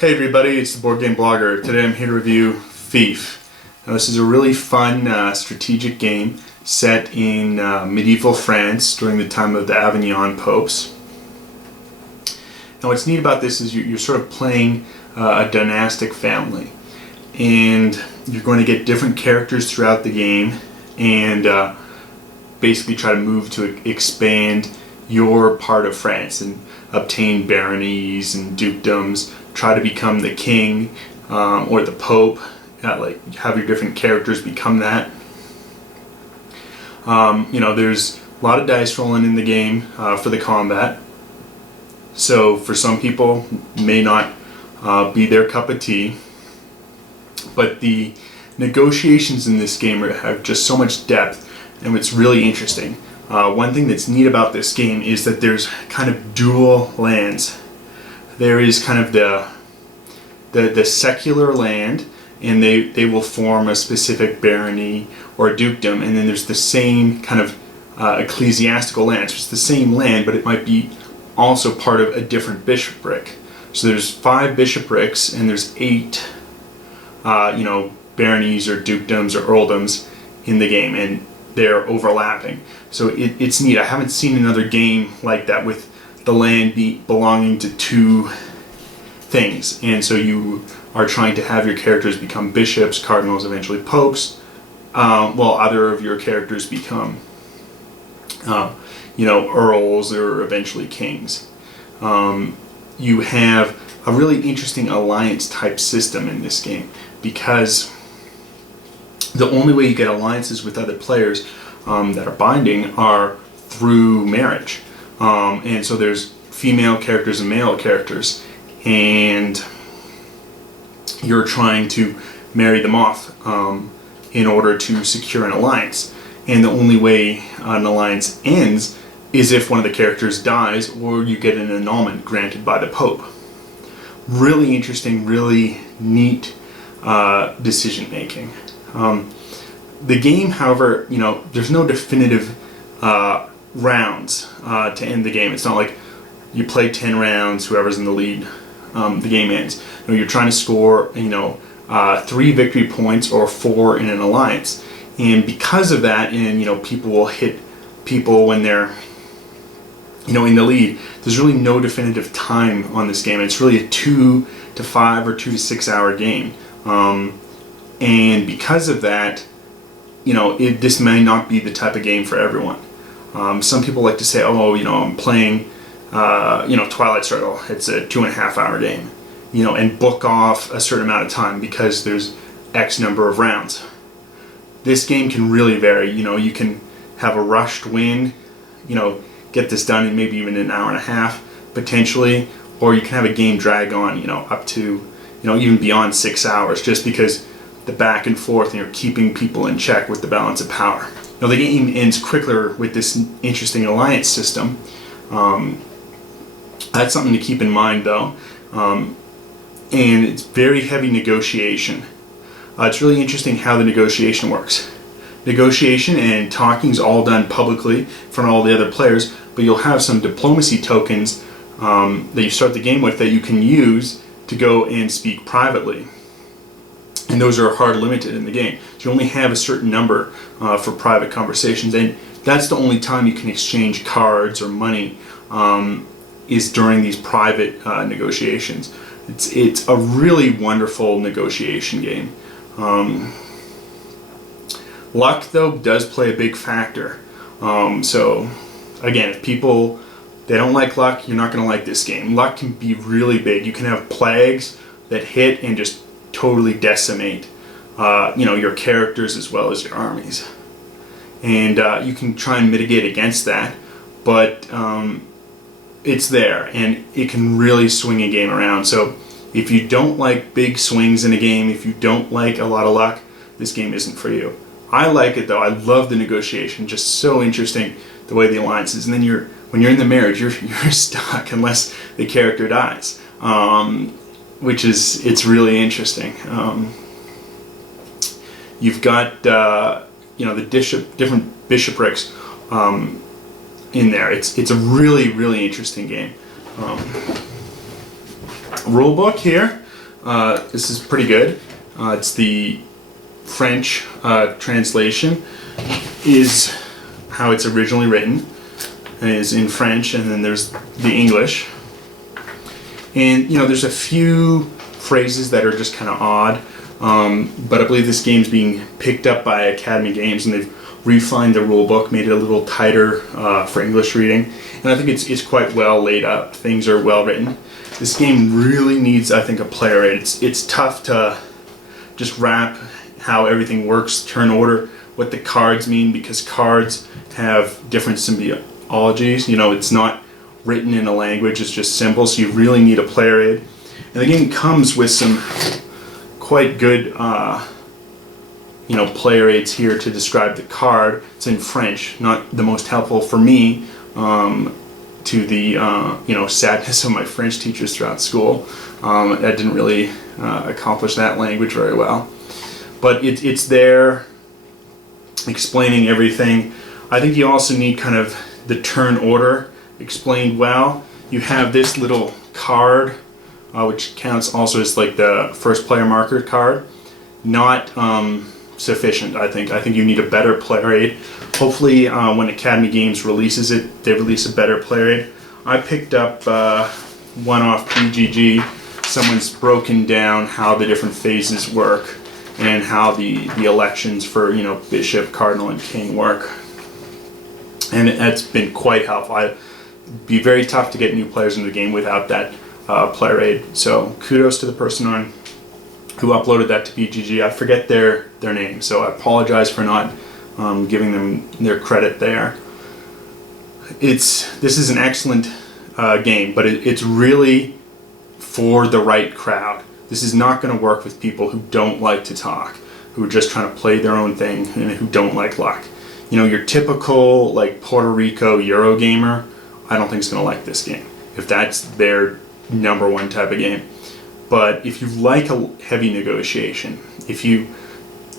Hey everybody, it's the Board Game Blogger. Today I'm here to review Fief. Now this is a really fun strategic game set in medieval France during the time of the Avignon popes. Now what's neat about this is you're sort of playing a dynastic family, and you're going to get different characters throughout the game and basically try to move to expand your part of France and obtain baronies and dukedoms, try to become the king or the pope, like have your different characters become that. There's a lot of dice rolling in the game for the combat, so for some people may not be their cup of tea, but the negotiations in this game have just so much depth, and it's really interesting. One thing that's neat about this game is that there's kind of dual lands. There is kind of the secular land, and they will form a specific barony or dukedom, and then there's the same kind of ecclesiastical land. So it's the same land, but it might be also part of a different bishopric. So there's 5 bishoprics, and there's 8 baronies or dukedoms or earldoms in the game, and they're overlapping. So it's neat. I haven't seen another game like that with the land belonging to 2 things, and so you are trying to have your characters become bishops, cardinals, eventually popes, while other of your characters become earls or eventually kings. You have a really interesting alliance type system in this game, because the only way you get alliances with other players that are binding are through marriage. And so there's female characters and male characters, and you're trying to marry them off in order to secure an alliance. And the only way an alliance ends is if one of the characters dies or you get an annulment granted by the Pope. Really interesting, really neat decision making. The game, however, there's no definitive rounds to end the game. It's not like you play 10 rounds, whoever's in the lead, the game ends. You're trying to score 3 victory points or 4 in an alliance, and because of that, and people will hit people when they're in the lead. There's really no definitive time on this game. It's really a 2 to 5 or 2 to 6 hour game, and because of that, this may not be the type of game for everyone. Some people like to say, oh, I'm playing Twilight Struggle, it's a 2.5 hour game, and book off a certain amount of time because there's X number of rounds. This game can really vary. You can have a rushed win, get this done in maybe even an hour and a half potentially, or you can have a game drag on up to even beyond 6 hours, just because the back and forth, and you're keeping people in check with the balance of power. Now the game ends quicker with this interesting alliance system. That's something to keep in mind though, and it's very heavy negotiation. It's really interesting how the negotiation works. Negotiation and talking is all done publicly in front of all the other players, but you'll have some diplomacy tokens that you start the game with that you can use to go and speak privately. And those are hard limited in the game. So you only have a certain number for private conversations, and that's the only time you can exchange cards or money, is during these private negotiations. It's a really wonderful negotiation game. Luck, though, does play a big factor. So again, if people they don't like luck, you're not going to like this game. Luck can be really big. You can have plagues that hit and just totally decimate your characters as well as your armies, and you can try and mitigate against that, but it's there, and it can really swing a game around. So if you don't like big swings in a game, if you don't like a lot of luck, this game isn't for you. I like it though. I love the negotiation, just so interesting the way the alliance is, and then when you're in the marriage, you're stuck unless the character dies. It's really interesting. You've got the different bishoprics in there. It's a really, really interesting game. Rule book here. This is pretty good. It's the French translation is how it's originally written, and is in French, and then there's the English. And there's a few phrases that are just kind of odd, but I believe this game's being picked up by Academy Games, and they've refined the rule book, made it a little tighter for English reading, and I think it's quite well laid out. Things are well written. This game really needs, I think, a player aid. It's tough to just wrap how everything works, turn order, what the cards mean, because cards have different symbologies. It's not written in a language, it's just symbols, so you really need a player aid. And the game comes with some quite good player aids here to describe the card. It's in French, not the most helpful for me, to the sadness of my French teachers throughout school. That didn't really accomplish that language very well. But it's there explaining everything. I think you also need kind of the turn order explained well. You have this little card, which counts also as like the first player marker card. Not sufficient, I think. I think you need a better player aid. Hopefully when Academy Games releases it, they release a better player aid. I picked up one off BGG. Someone's broken down how the different phases work and how the elections for bishop, cardinal, and king work. And that's been quite helpful. It'd be very tough to get new players into the game without that player aid. So kudos to the person who uploaded that to BGG. I forget their name, so I apologize for not giving them their credit there. This is an excellent game, but it's really for the right crowd. This is not going to work with people who don't like to talk, who are just trying to play their own thing, and who don't like luck. Your typical like Puerto Rico Euro gamer, I don't think is going to like this game, if that's their number one type of game. But if you like a heavy negotiation, if you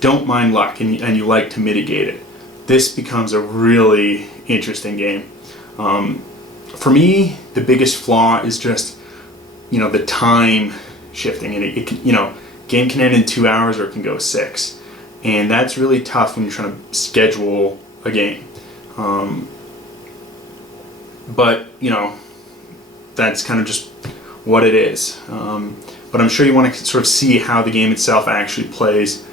don't mind luck and you like to mitigate it, this becomes a really interesting game. For me, the biggest flaw is just the time shifting, and it can, game can end in 2 hours or it can go 6, and that's really tough when you're trying to schedule a game. But that's kind of just what it is. But I'm sure you want to sort of see how the game itself actually plays.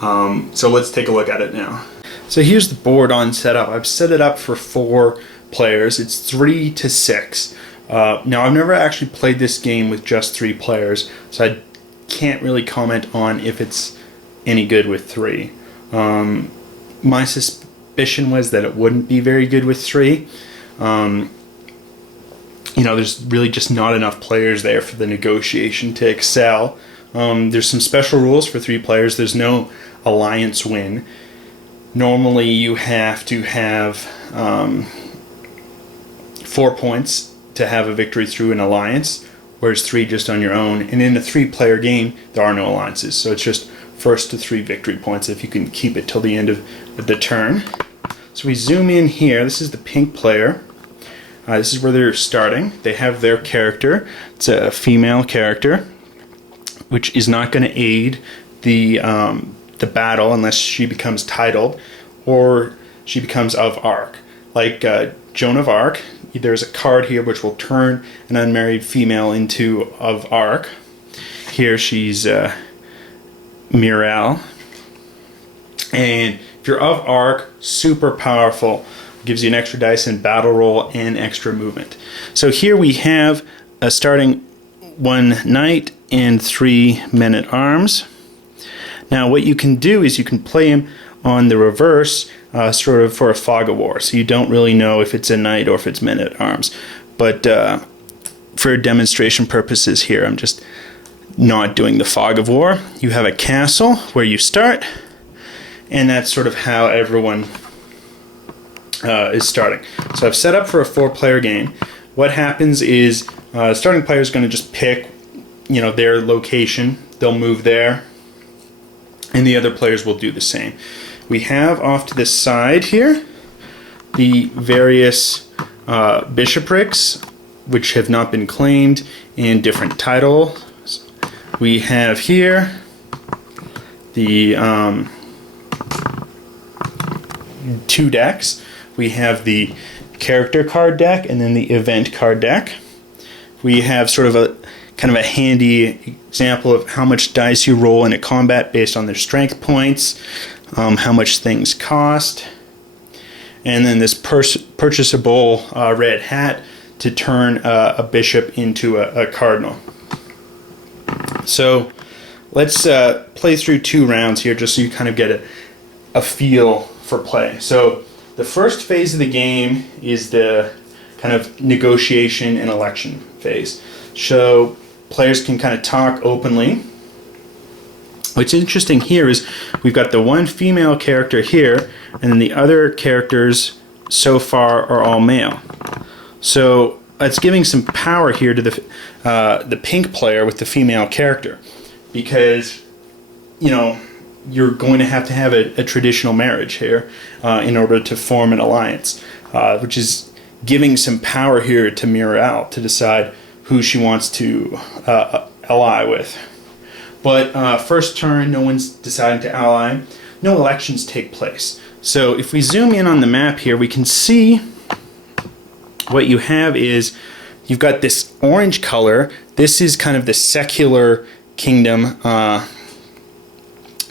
So let's take a look at it now. So here's the board on setup. I've set it up for 4 players. It's 3 to 6. Now I've never actually played this game with just 3 players, so I can't really comment on if it's any good with 3. My suspicion was that it wouldn't be very good with 3. There's really just not enough players there for the negotiation to excel. There's some special rules for 3 players. There's no alliance win. Normally you have to have 4 points to have a victory through an alliance, whereas 3 just on your own. And in a 3-player game, there are no alliances, so it's just first to 3 victory points if you can keep it till the end of the turn. So we zoom in here. This is the pink player. This is where they're starting. They have their character. It's a female character, which is not going to aid the battle unless she becomes titled or she becomes of Arc. Like Joan of Arc, there's a card here which will turn an unmarried female into of Arc. Here she's Mirelle. And if you're of Arc, super powerful. Gives you an extra dice in battle roll and extra movement. So here we have a starting 1 knight and 3 men-at-arms. Now what you can do is you can play him on the reverse, sort of for a fog of war. So you don't really know if it's a knight or if it's men-at-arms. But for demonstration purposes here, I'm just not doing the fog of war. You have a castle where you start, and that's sort of how everyone is starting. So I've set up for a 4-player game. What happens is starting player is going to just pick their location. They'll move there, and the other players will do the same. We have off to the side here the various bishoprics which have not been claimed in different titles. we have here the two decks. We have the character card deck and then the event card deck. We have sort of a kind of a handy example of how much dice you roll in a combat based on their strength points, how much things cost, and then this purchasable red hat to turn a bishop into a cardinal. So let's play through 2 rounds here just so you kind of get a feel for play. So the first phase of the game is the kind of negotiation and election phase. So players can kind of talk openly. What's interesting here is we've got the one female character here, and then the other characters so far are all male. So it's giving some power here to the pink player with the female character, because you're going to have a traditional marriage here in order to form an alliance, which is giving some power here to Mirelle to decide who she wants to ally with. But first turn, no one's deciding to ally. No elections take place. So if we zoom in on the map here, we can see what you have is you've got this orange color. This is kind of the secular kingdom, the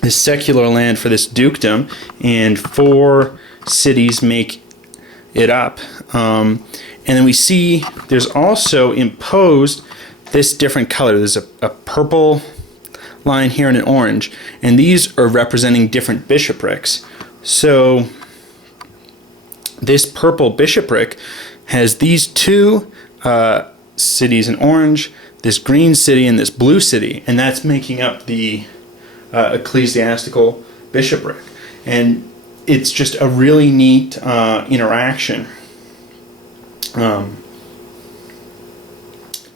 secular land for this dukedom, and 4 cities make it up. And then we see there's also imposed this different color. There's a purple line here and an orange, and these are representing different bishoprics. So this purple bishopric has these 2 cities in orange, this green city and this blue city, and that's making up the ecclesiastical bishopric. And it's just a really neat interaction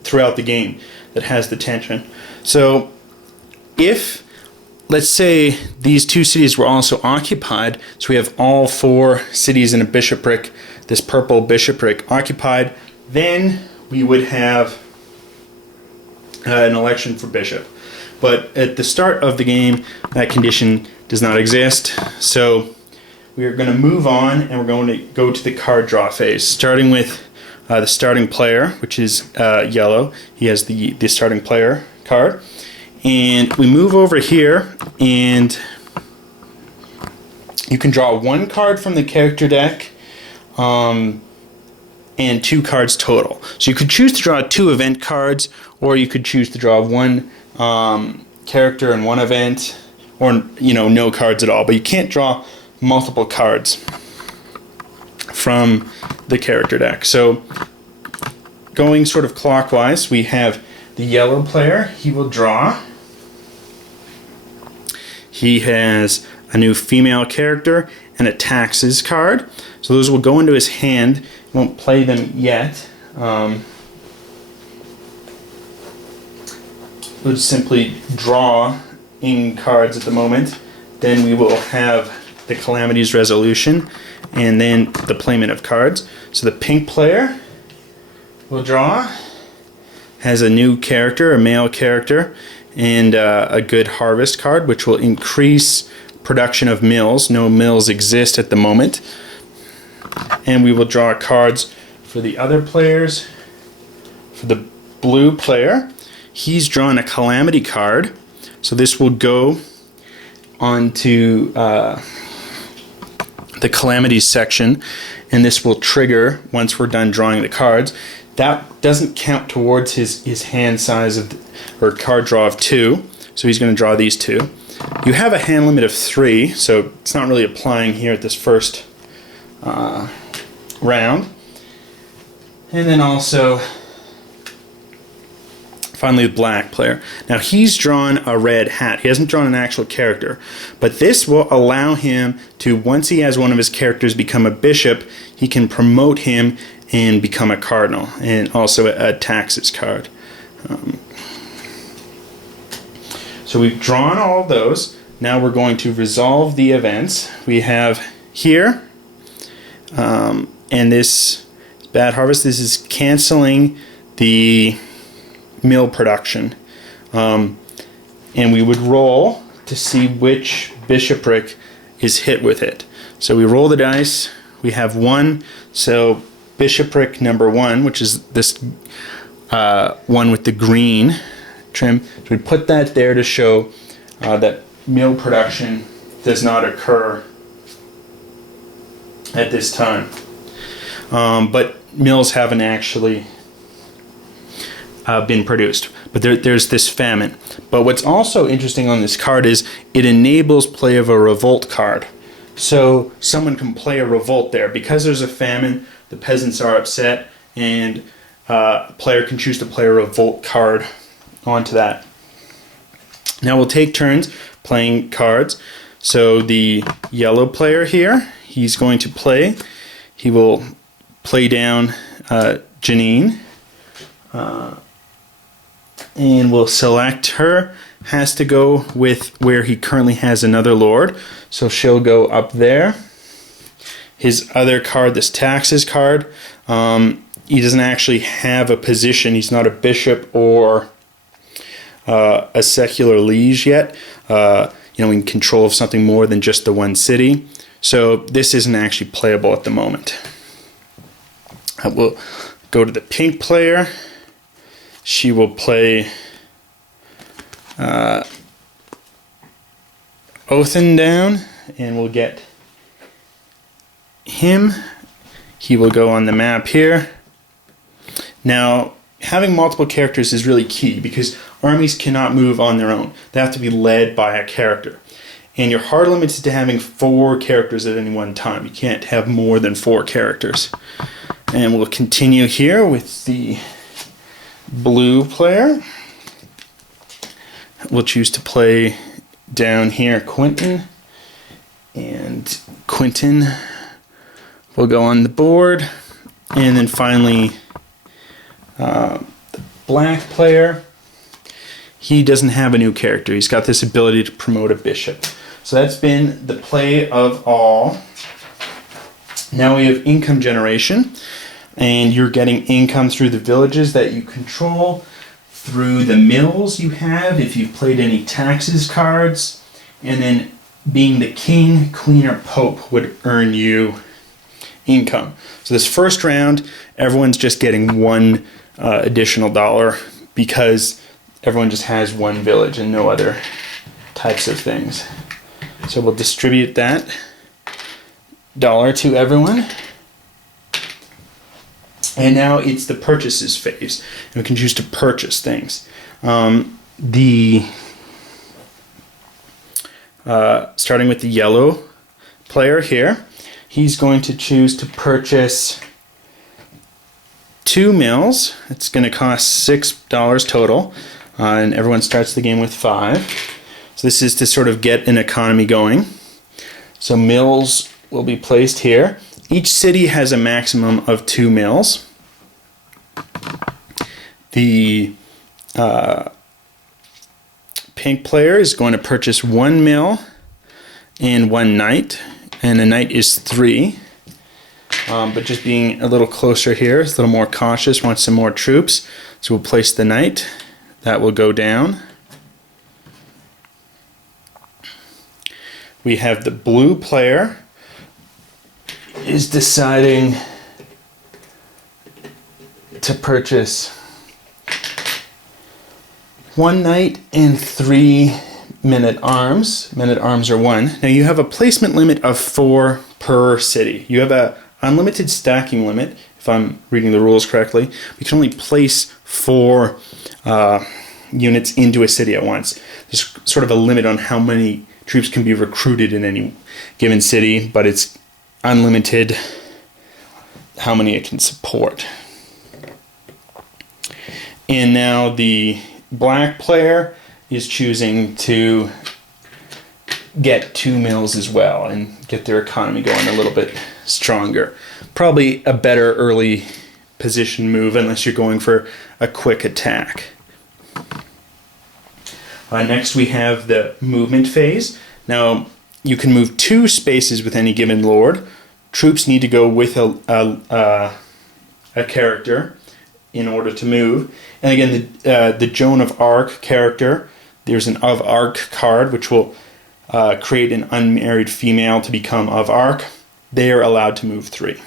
throughout the game that has the tension. So if, let's say, these 2 cities were also occupied, so we have all 4 cities in a bishopric, this purple bishopric occupied, then we would have an election for bishop. But at the start of the game, that condition does not exist. So we are going to move on, and we're going to go to the card draw phase, starting with the starting player, which is yellow. He has the starting player card. And we move over here, and you can draw 1 card from the character deck, and 2 cards total. So you could choose to draw 2 event cards, or you could choose to draw 1 character and 1 event, or no cards at all. But you can't draw multiple cards from the character deck. So going sort of clockwise, we have the yellow player. He will draw. He has a new female character and a taxes card. So those will go into his hand. He won't play them yet. We'll just simply draw in cards at the moment. Then we will have the Calamity's Resolution, and then the playment of cards. So the pink player will draw, has a new character, a male character, and a Good Harvest card, which will increase production of mills. No mills exist at the moment. And we will draw cards for the other players. For the blue player, he's drawn a Calamity card. So this will go onto the Calamities section, and this will trigger once we're done drawing the cards. That doesn't count towards his hand size or card draw of 2, so he's going to draw these 2. You have a hand limit of 3, so it's not really applying here at this first round. And then also, finally, the black player. Now he's drawn a red hat. He hasn't drawn an actual character, but this will allow him to, once he has one of his characters become a bishop, he can promote him and become a cardinal, and also a taxes card. So we've drawn all of those. Now we're going to resolve the events. We have here, and this Bad Harvest, this is canceling the mill production. and we would roll to see which bishopric is hit with it. So we roll the dice. We have 1, so bishopric number 1, which is this one with the green trim. So we put that there to show that mill production does not occur at this time. But mills haven't actually been produced. But there's this famine. But what's also interesting on this card is it enables play of a revolt card. So someone can play a revolt there. Because there's a famine, the peasants are upset, and a player can choose to play a revolt card onto that. Now we'll take turns playing cards. So the yellow player here, he's going to play. He will play down Janine. And we'll select her. Has to go with where he currently has another lord. So she'll go up there. His other card, this taxes card, he doesn't actually have a position. He's not a bishop or a secular liege yet. In control of something more than just the one city. So this isn't actually playable at the moment. We'll go to the pink player. She will play Othen down, and we'll get him. He will go on the map here. Now, having multiple characters is really key because armies cannot move on their own. They have to be led by a character. And you're hard limited to having 4 characters at any one time. You can't have more than 4 characters. And we'll continue here with the blue player. We'll choose to play down here Quentin, and Quentin will go on the board. And then finally the black player, he doesn't have a new character. He's got this ability to promote a bishop. So that's been the play of all. Now we have income generation. And you're getting income through the villages that you control, through the mills you have, if you've played any taxes cards, and then being the king, queen, or pope would earn you income. So this first round, everyone's just getting 1 additional dollar because everyone just has 1 village and no other types of things. So we'll distribute that dollar to everyone. And now it's the purchases phase. And we can choose to purchase things. Starting with the yellow player here, he's going to choose to purchase 2 mills. It's going to cost $6 total. And everyone starts the game with 5. So this is to sort of get an economy going. So mills will be placed here. Each city has a maximum of 2 mills. The pink player is going to purchase 1 mill and 1 knight, and a knight is 3. But just being a little closer here, it's a little more cautious, wants some more troops. So we'll place the knight. That will go down. We have the blue player is deciding to purchase 1 knight and 3 men-at-arms. Men-at-arms are 1. Now you have a placement limit of 4 per city. You have a unlimited stacking limit, if I'm reading the rules correctly. We can only place 4 units into a city at once. There's sort of a limit on how many troops can be recruited in any given city, but it's unlimited how many it can support. And now the black player is choosing to get 2 mills as well and get their economy going a little bit stronger. Probably a better early position move unless you're going for a quick attack. Next we have the movement phase. Now you can move 2 spaces with any given lord. Troops need to go with a character in order to move. And again, the Joan of Arc character, There's an of arc card, which will create an unmarried female to become of arc. They are allowed to move 3.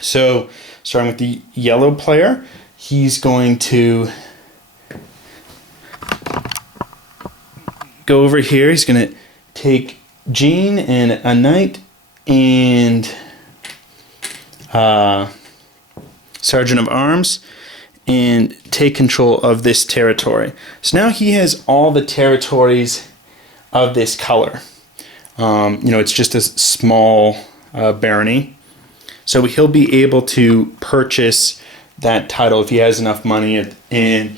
So, starting with the yellow player, he's going to go over here. He's going to take Jean and a knight and Sergeant of Arms and take control of this territory. So now he has all the territories of this color. It's just a small barony. So he'll be able to purchase that title if he has enough money and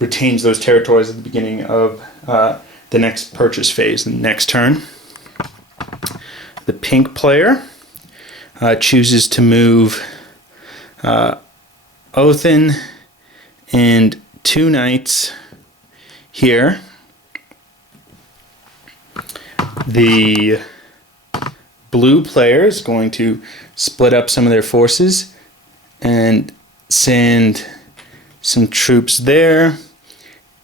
retains those territories at the beginning of the next purchase phase, the next turn. The pink player chooses to move Othin and 2 knights here. The blue player is going to split up some of their forces and send some troops there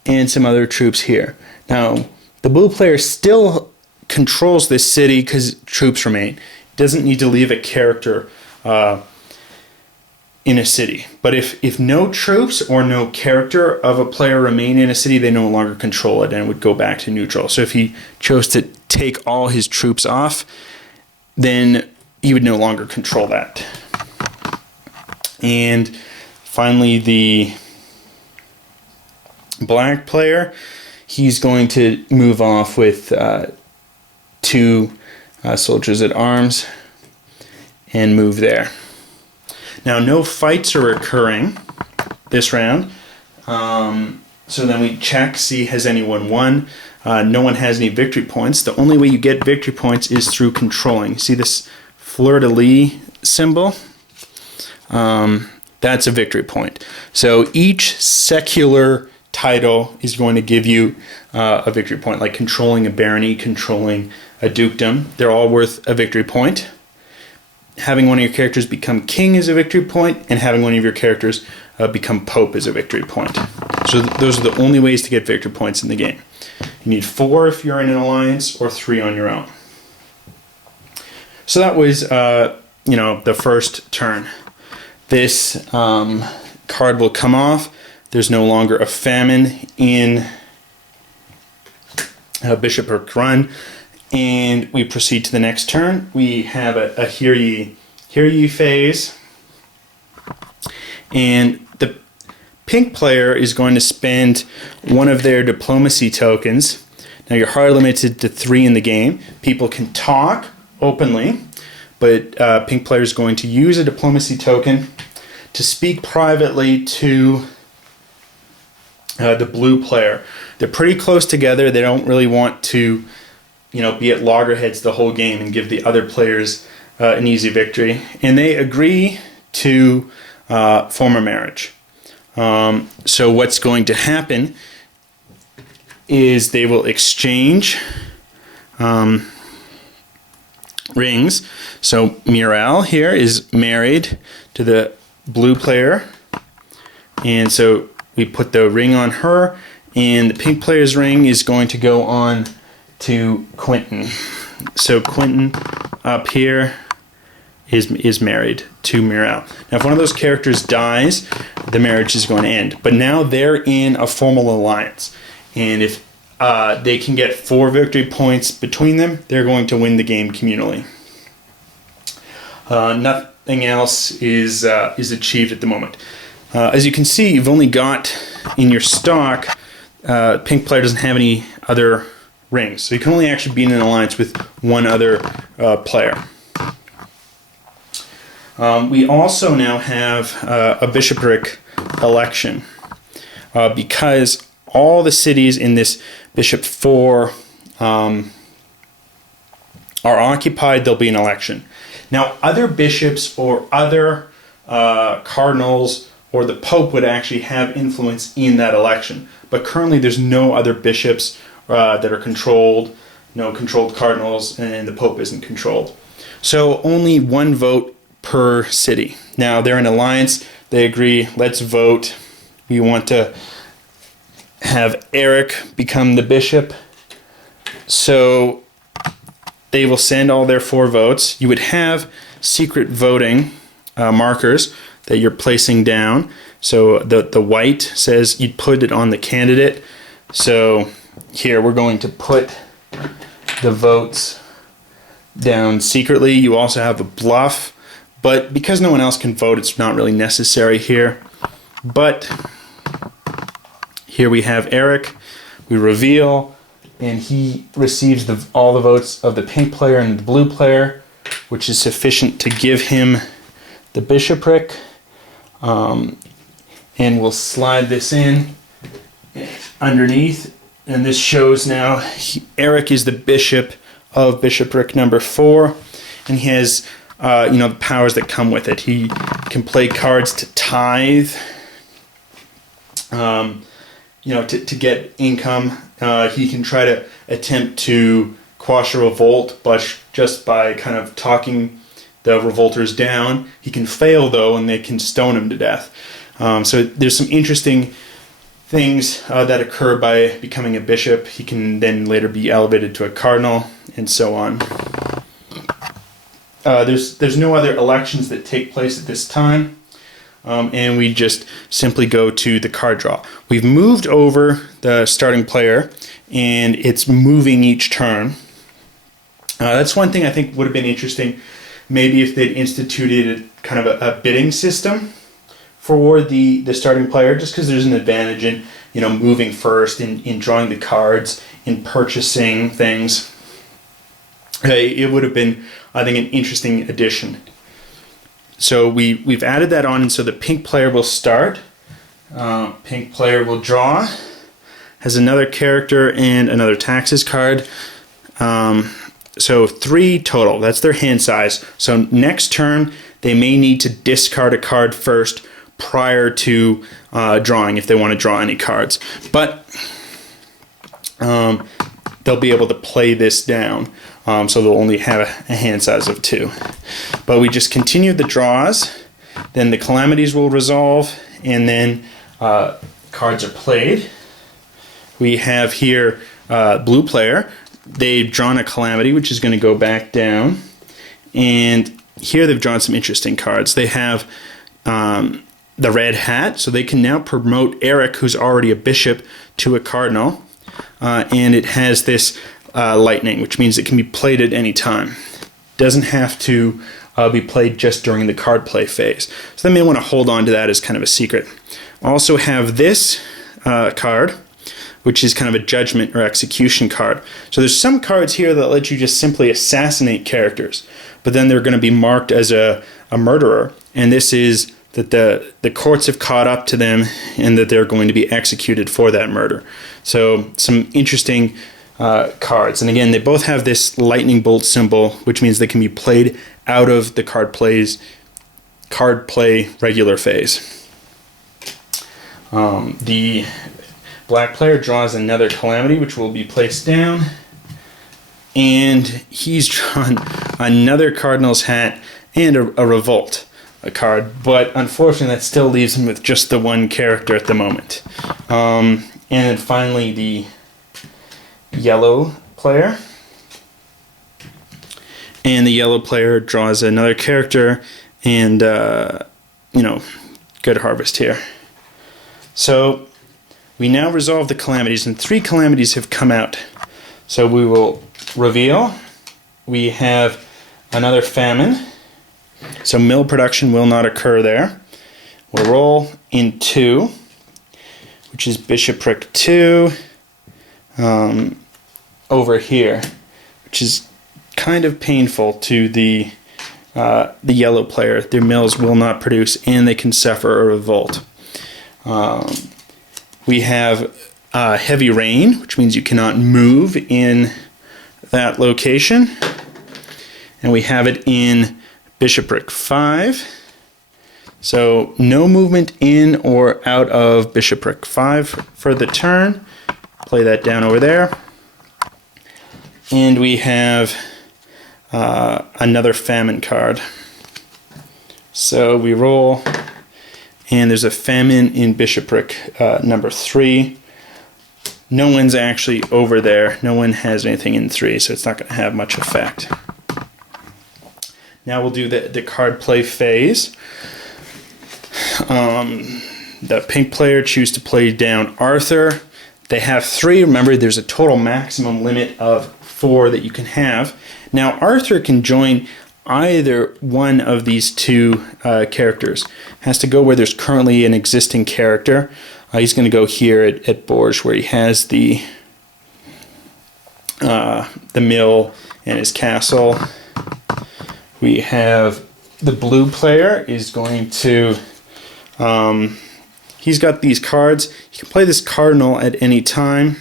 and some other troops here. Now, the blue player still controls this city because troops remain. Doesn't need to leave a character in a city. But if no troops or no character of a player remain in a city, they no longer control it and would go back to neutral. So if he chose to take all his troops off, then he would no longer control that. And finally, the black player, he's going to move off with 2 soldiers at arms and move there. Now, no fights are occurring this round. So then we check, see has anyone won. No one has any victory points. The only way you get victory points is through controlling. See this fleur-de-lis symbol? That's a victory point. So each secular title is going to give you a victory point, like controlling a barony, controlling a dukedom. They're all worth a victory point. Having one of your characters become king is a victory point, and having one of your characters become pope is a victory point. So those are the only ways to get victory points in the game. You need 4 if you're in an alliance, or 3 on your own. So that was, the first turn. This card will come off. There's no longer a famine in Bishopric Run. And we proceed to the next turn. We have a hear ye phase. And the pink player is going to spend one of their diplomacy tokens. Now you're hard limited to 3 in the game. People can talk openly, but pink player is going to use a diplomacy token to speak privately to the blue player. They're pretty close together. They don't really want to be at loggerheads the whole game and give the other players an easy victory. And they agree to form a marriage. So what's going to happen is they will exchange rings. So Muriel here is married to the blue player. And so we put the ring on her, and the pink player's ring is going to go on to Quentin. So Quentin up here is married to Muriel. Now if one of those characters dies, the marriage is going to end. But now they're in a formal alliance. And if they can get 4 victory points between them, they're going to win the game communally. Nothing else is achieved at the moment. As you can see, you've only got in your stock, pink player doesn't have any other rings. So you can only actually be in an alliance with one other player. We also now have a bishopric election because all the cities in this Bishop 4 are occupied. There'll be an election. Now other bishops or other cardinals or the Pope would actually have influence in that election. But currently there's no other bishops that are controlled, no controlled cardinals, and the Pope isn't controlled. So only 1 vote per city. Now they're in alliance, they agree, let's vote. We want to have Eric become the bishop. So they will send all their 4 votes. You would have secret voting markers that you're placing down. So the white says you'd put it on the candidate. So here we're going to put the votes down secretly. You also have a bluff, but because no one else can vote, it's not really necessary here. But here we have Eric. We reveal, and he receives all the votes of the pink player and the blue player, which is sufficient to give him the bishopric. And we'll slide this in underneath, and this shows now Eric is the bishop of bishopric number 4, and he has the powers that come with it. He can play cards to tithe, to get income. He can try to attempt to quash a revolt, but just by kind of talking the revolters down. He can fail though, and they can stone him to death. So there's some interesting things that occur by becoming a bishop. He can then later be elevated to a cardinal, and so on. There's no other elections that take place at this time, and we just simply go to the card draw. We've moved over the starting player, and it's moving each turn. That's one thing I think would have been interesting, maybe if they'd instituted kind of a bidding system for the starting player, just because there's an advantage in moving first, in drawing the cards, in purchasing things. It would have been, I think, an interesting addition. So we've added that on, and so the pink player will start. Pink player will draw, has another character and another taxes card. So 3 total, that's their hand size. So next turn, they may need to discard a card first prior to drawing if they want to draw any cards. But they'll be able to play this down. So they'll only have a hand size of 2. But we just continue the draws, then the calamities will resolve, and then cards are played. We have here blue player. They've drawn a calamity, which is going to go back down. And here they've drawn some interesting cards. They have the red hat, so they can now promote Eric, who's already a bishop, to a cardinal. And it has this lightning, which means it can be played at any time. Doesn't have to be played just during the card play phase. So they may want to hold on to that as kind of a secret. Also have this card, which is kind of a judgment or execution card. So there's some cards here that let you just simply assassinate characters, but then they're going to be marked as a murderer, and this is that the courts have caught up to them and that they're going to be executed for that murder. So some interesting cards. And again, they both have this lightning bolt symbol, which means they can be played out of the card play regular phase. The black player draws another calamity, which will be placed down, and he's drawn another cardinal's hat and a revolt, a card, but unfortunately that still leaves him with just the one character at the moment. And then finally the yellow player, and the yellow player draws another character, and good harvest here. So we now resolve the calamities, and 3 calamities have come out. So we will reveal. We have another famine, so mill production will not occur there. We'll roll in 2, which is bishopric 2, over here, which is kind of painful to the yellow player. Their mills will not produce, and they can suffer a revolt. We have heavy rain, which means you cannot move in that location. And we have it in bishopric 5. So no movement in or out of bishopric 5 for the turn. Play that down over there. And we have another famine card. So we roll, and there's a famine in bishopric number 3. no one's actually over there. No one has anything in 3, so it's not going to have much effect. Now we'll do the card play phase. The pink player choose to play down Arthur. They have 3. Remember, there's a total maximum limit of 4 that you can have. Now Arthur can join either one of these 2 characters. Has to go where there's currently an existing character. He's going to go here at Bourges, where he has the mill and his castle. We have the blue player is going to, he's got these cards. He can play this cardinal at any time.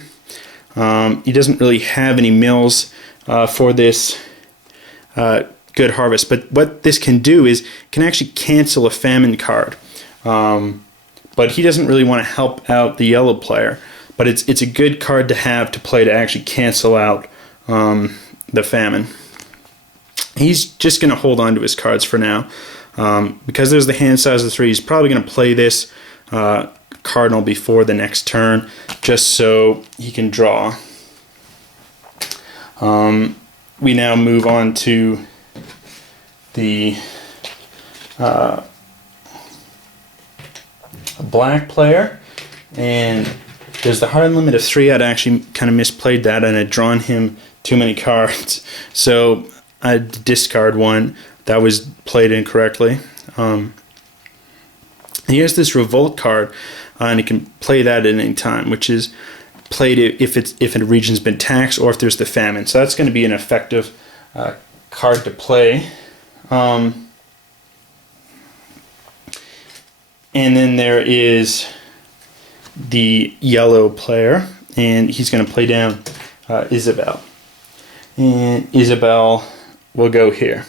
He doesn't really have any mills for this good harvest, but what this can do is can actually cancel a famine card. But he doesn't really want to help out the yellow player, but it's a good card to have to play to actually cancel out the famine. He's just going to hold on to his cards for now. Because there's the hand size of 3, he's probably going to play this cardinal before the next turn, just so he can draw. We now move on to the black player, and there's the hard limit of 3. I'd actually kind of misplayed that and had drawn him too many cards, so I'd discard 1. That was played incorrectly. He has this revolt card, and he can play that at any time, which is played if a region's been taxed or if there's the famine. So that's going to be an effective card to play. And then there is the yellow player, and he's going to play down Isabel. And Isabel will go here.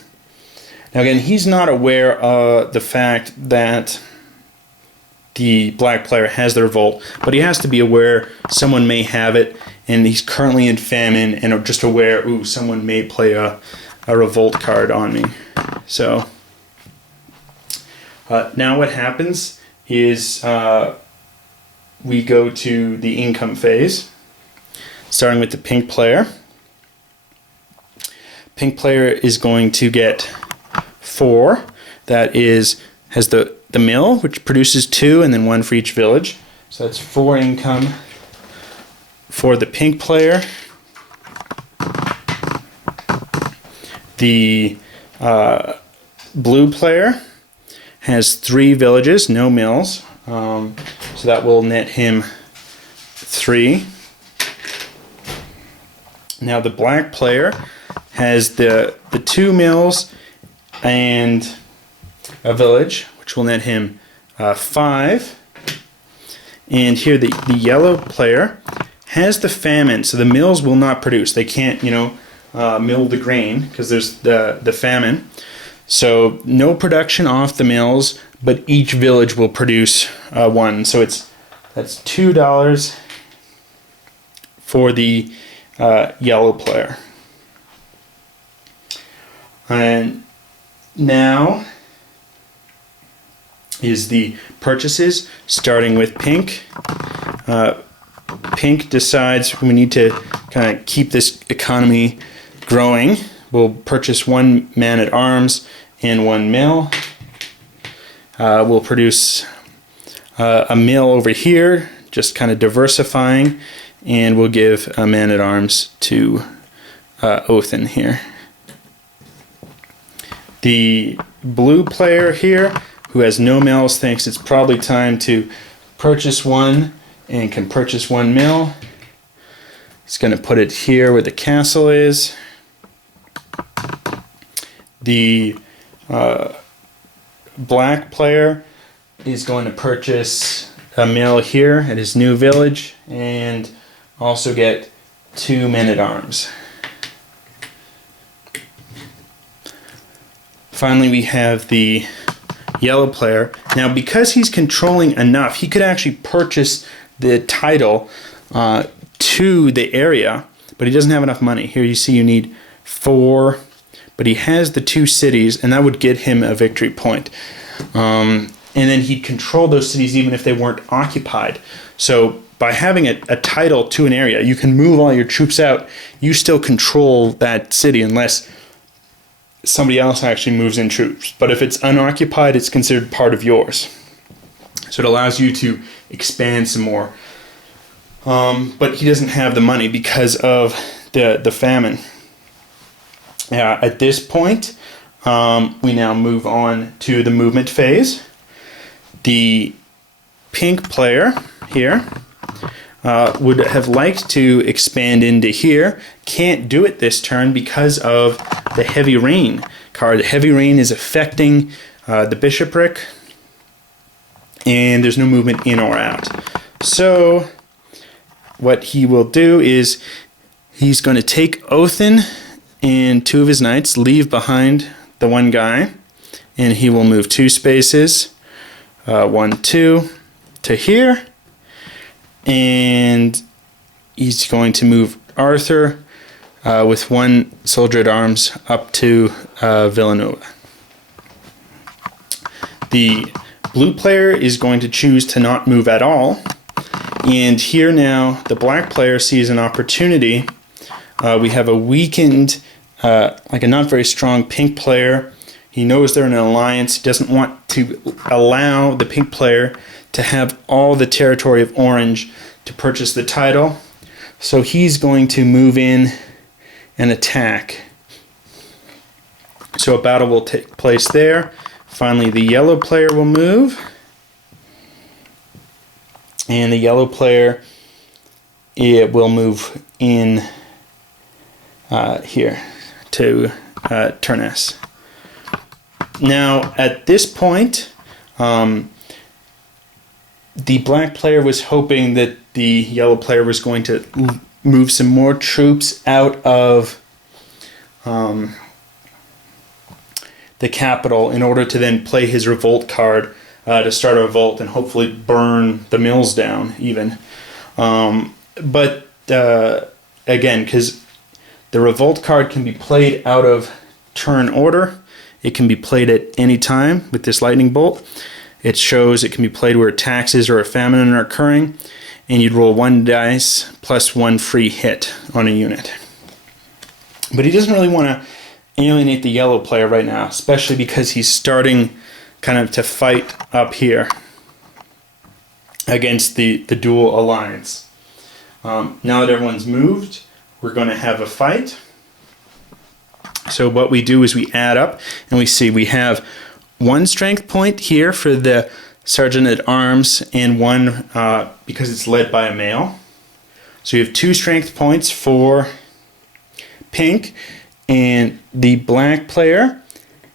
Now again, he's not aware of the fact that the black player has the revolt, but he has to be aware someone may have it, and he's currently in famine, and just aware, ooh, someone may play a revolt card on me. So now what happens is we go to the income phase, starting with the pink player. Pink player is going to get 4. That has the mill, which produces 2, and then 1 for each village. So that's 4 income for the pink player. The blue player has 3 villages, no mills, so that will net him 3. Now the black player has the 2 mills and a village, which will net him 5. And here the yellow player has the famine, so the mills will not produce. They can't, mill the grain because there's the famine. So no production off the mills, but each village will produce 1. So that's $2 for the yellow player. And now is the purchases, starting with pink. Pink decides we need to kind of keep this economy growing. We'll purchase 1 man-at-arms and 1 mill. We'll produce a mill over here, just kind of diversifying, and we'll give a man-at-arms to Othin here. The blue player here, who has no mills, thinks it's probably time to purchase 1 and can purchase 1 mill. It's going to put it here where the castle is. The black player is going to purchase a mill here at his new village and also get 2 men-at-arms. Finally, we have the yellow player. Now, because he's controlling enough, he could actually purchase the title to the area, but he doesn't have enough money. Here you see you need 4, but he has the 2 cities, and that would get him a victory point. And then he'd control those cities even if they weren't occupied. So by having a title to an area, you can move all your troops out. You still control that city unless somebody else actually moves in troops. But if it's unoccupied, it's considered part of yours. So it allows you to expand some more. But he doesn't have the money because of the famine. At this point, we now move on to the movement phase. The pink player here would have liked to expand into here. Can't do it this turn because of the heavy rain card. The heavy rain is affecting the bishopric, and there's no movement in or out. So what he will do is he's going to take Othin and 2 of his knights, leave behind the one guy, and he will move 2 spaces, 1, 2, to here, and he's going to move Arthur with 1 soldier at arms up to Villanova. The blue player is going to choose to not move at all, and here now the black player sees an opportunity. We have a weakened, like a not very strong pink player. He knows they're in an alliance. He doesn't want to allow the pink player to have all the territory of orange to purchase the title. So he's going to move in and attack. So a battle will take place there. Finally, the yellow player will move. And the yellow player, it will move in here to Turness. Now, at this point, the black player was hoping that the yellow player was going to move some more troops out of the capital in order to then play his revolt card to start a revolt and hopefully burn the mills down even. But again, because the revolt card can be played out of turn order, it can be played at any time with this lightning bolt. It shows it can be played where taxes or a famine are occurring, and you'd roll 1 dice plus 1 free hit on a unit. But he doesn't really want to alienate the yellow player right now, especially because he's starting kind of to fight up here against the dual alliance. Now that everyone's moved, we're going to have a fight. So what we do is we add up, and we see we have 1 strength point here for the sergeant at arms, and 1 because it's led by a male. So you have 2 strength points for pink, and the black player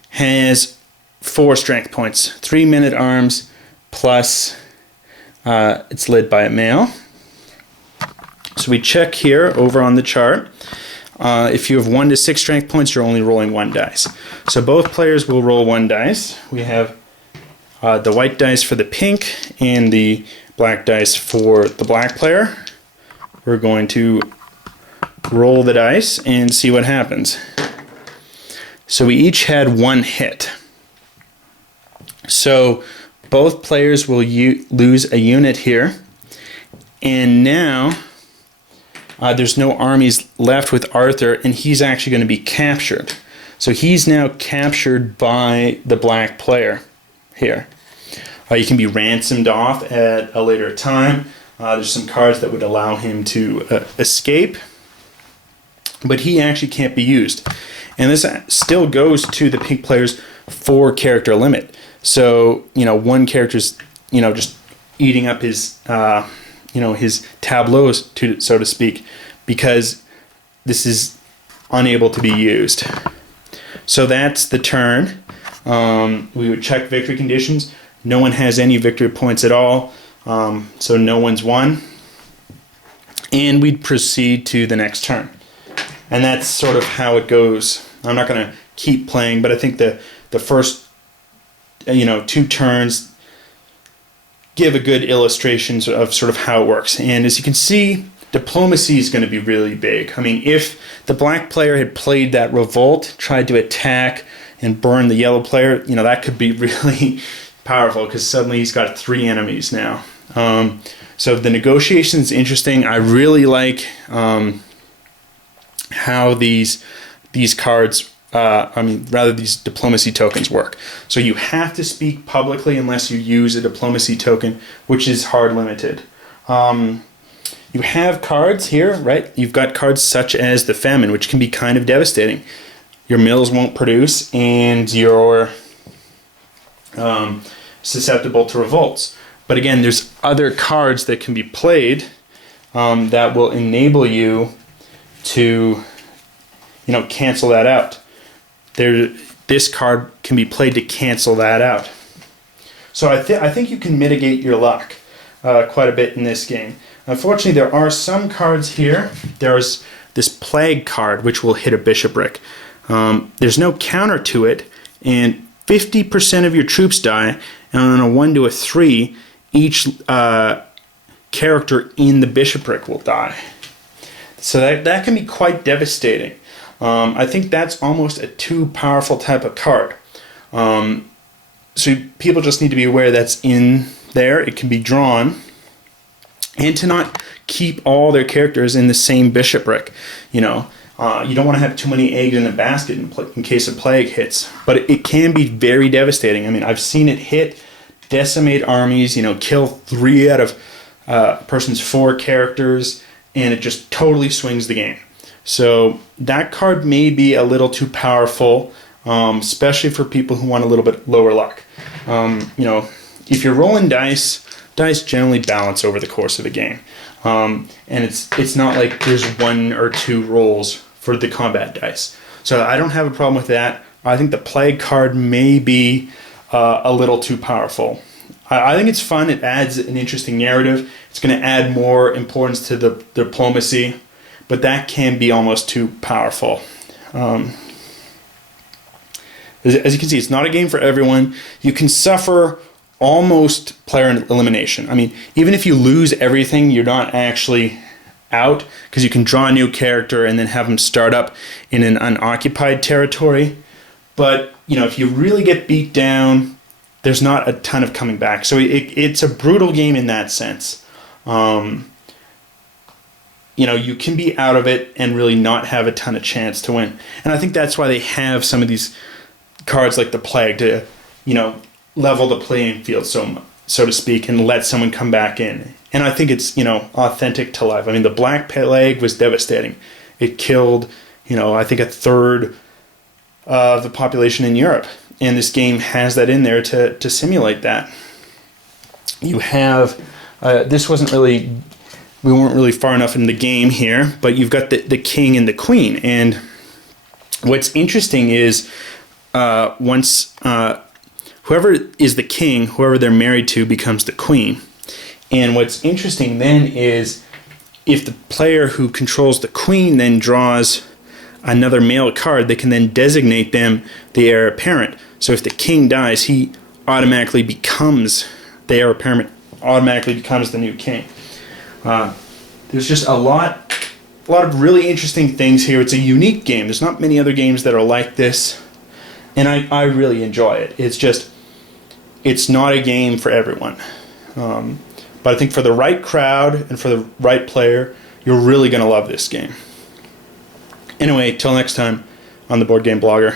has 4 strength points, 3 men at arms plus it's led by a male. So we check here over on the chart. If you have 1 to 6 strength points, you're only rolling 1 dice. So both players will roll 1 dice. We have the white dice for the pink and the black dice for the black player. We're going to roll the dice and see what happens. So we each had 1 hit. So both players will lose a unit here. And now there's no armies left with Arthur, and he's actually going to be captured. So he's now captured by the black player here. You can be ransomed off at a later time. There's some cards that would allow him to escape, but he actually can't be used. And this still goes to the pink player's 4 character limit. So, one character's, just eating up his, his tableaus, so to speak, because this is unable to be used. So that's the turn. We would check victory conditions. No one has any victory points at all, so no one's won. And we'd proceed to the next turn. And that's sort of how it goes. I'm not going to keep playing, but I think the first 2 turns give a good illustration of sort of how it works. And as you can see, diplomacy is going to be really big. I mean, if the black player had played that revolt, tried to attack and burn the yellow player, that could be really powerful, because suddenly he's got 3 enemies now. So the negotiation is interesting. I really like how these cards, these diplomacy tokens work. So you have to speak publicly unless you use a diplomacy token, which is hard limited. You have cards here, right? You've got cards such as the famine, which can be kind of devastating. Your mills won't produce, and you're susceptible to revolts. But again, there's other cards that can be played that will enable you to, cancel that out. This card can be played to cancel that out. So I think you can mitigate your luck quite a bit in this game. Unfortunately, there are some cards here. There's this plague card, which will hit a bishopric. There's no counter to it, and 50% of your troops die, and on a 1 to a 3, each character in the bishopric will die. So that can be quite devastating. I think that's almost a too powerful type of card. So people just need to be aware that's in there. It can be drawn. And to not keep all their characters in the same bishopric. You don't want to have too many eggs in the basket in case a plague hits. But it can be very devastating. I mean, I've seen it hit, decimate armies, kill 3 out of a person's 4 characters, and it just totally swings the game. So that card may be a little too powerful, especially for people who want a little bit lower luck. If you're rolling dice generally balance over the course of the game. And it's not like there's 1 or 2 rolls for the combat dice. So I don't have a problem with that. I think the plague card may be a little too powerful. I think it's fun. It adds an interesting narrative. It's going to add more importance to the diplomacy, but that can be almost too powerful. As you can see, it's not a game for everyone. You can suffer almost player elimination. I mean, even if you lose everything, you're not actually out, because you can draw a new character and then have them start up in an unoccupied territory. But, if you really get beat down, there's not a ton of coming back. So it's a brutal game in that sense. You can be out of it and really not have a ton of chance to win. And I think that's why they have some of these cards like the Plague to, level the playing field, so to speak, and let someone come back in. And I think it's, authentic to life. I mean, the Black Plague was devastating. It killed, I think 1/3 of the population in Europe. And this game has that in there to simulate that. You have, we weren't really far enough in the game here, but you've got the king and the queen. And what's interesting is once whoever is the king, whoever they're married to, becomes the queen. And what's interesting then is if the player who controls the queen then draws another male card, they can then designate them the heir apparent. So if the king dies, he automatically becomes the heir apparent, automatically becomes the new king. There's just a lot of really interesting things here. It's a unique game. There's not many other games that are like this, and I really enjoy it. It's not a game for everyone. But I think for the right crowd and for the right player, you're really going to love this game. Anyway, till next time on the Board Game Blogger.